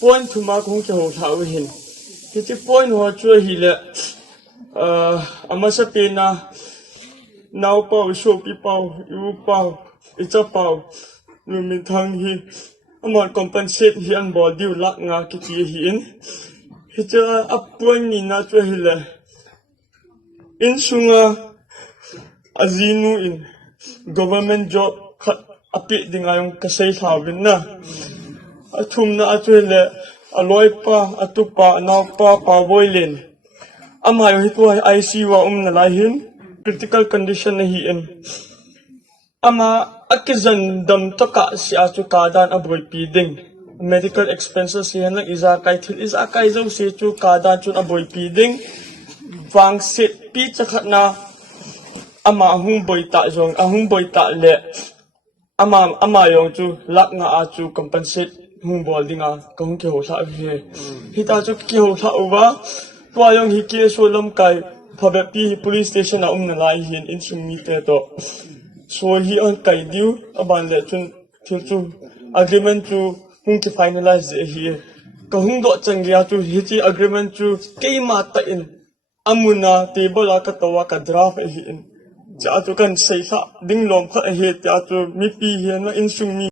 point to mark hong Kihou thau hin. Hiti point ho chua hi le amasa pena nau pau shopi pau yu pau icha pau Lunminthang hi amon compensate hi an body lak nga ki ti hi in. Hiti a point ni na chua hi le in sunga Ajinu in government job khat api dingayong kasay sawin na. Atum na atuile aloipa atupa naupa Paoboilen amayo hitwa ICU na lahin critical condition na hiin ama akizan dam taka si atu kadan aboy piding medical expenses siya ng 𝘰𝘶𝘃𝘗𝘓 si chu kadan chun aboy piding vangset pi chakhat na ama hung boy ta jong ahung boy ta le ama yong chu lak nga achu compensate hung bol dinga kong Kihou sa he hita chu Kihou sa uwa tua yong hiki solam kai phabepi police station na na lai hin in chimite to so hi on kai diu aban le chun chu agreement chu hung ki finalize hi ka hung do changya chu hi agreement chu keima ta in amuna table ka tawa ka draft hi in cha chu kan sei sa ding lom kha he ta chu mi pi hi na in sung mi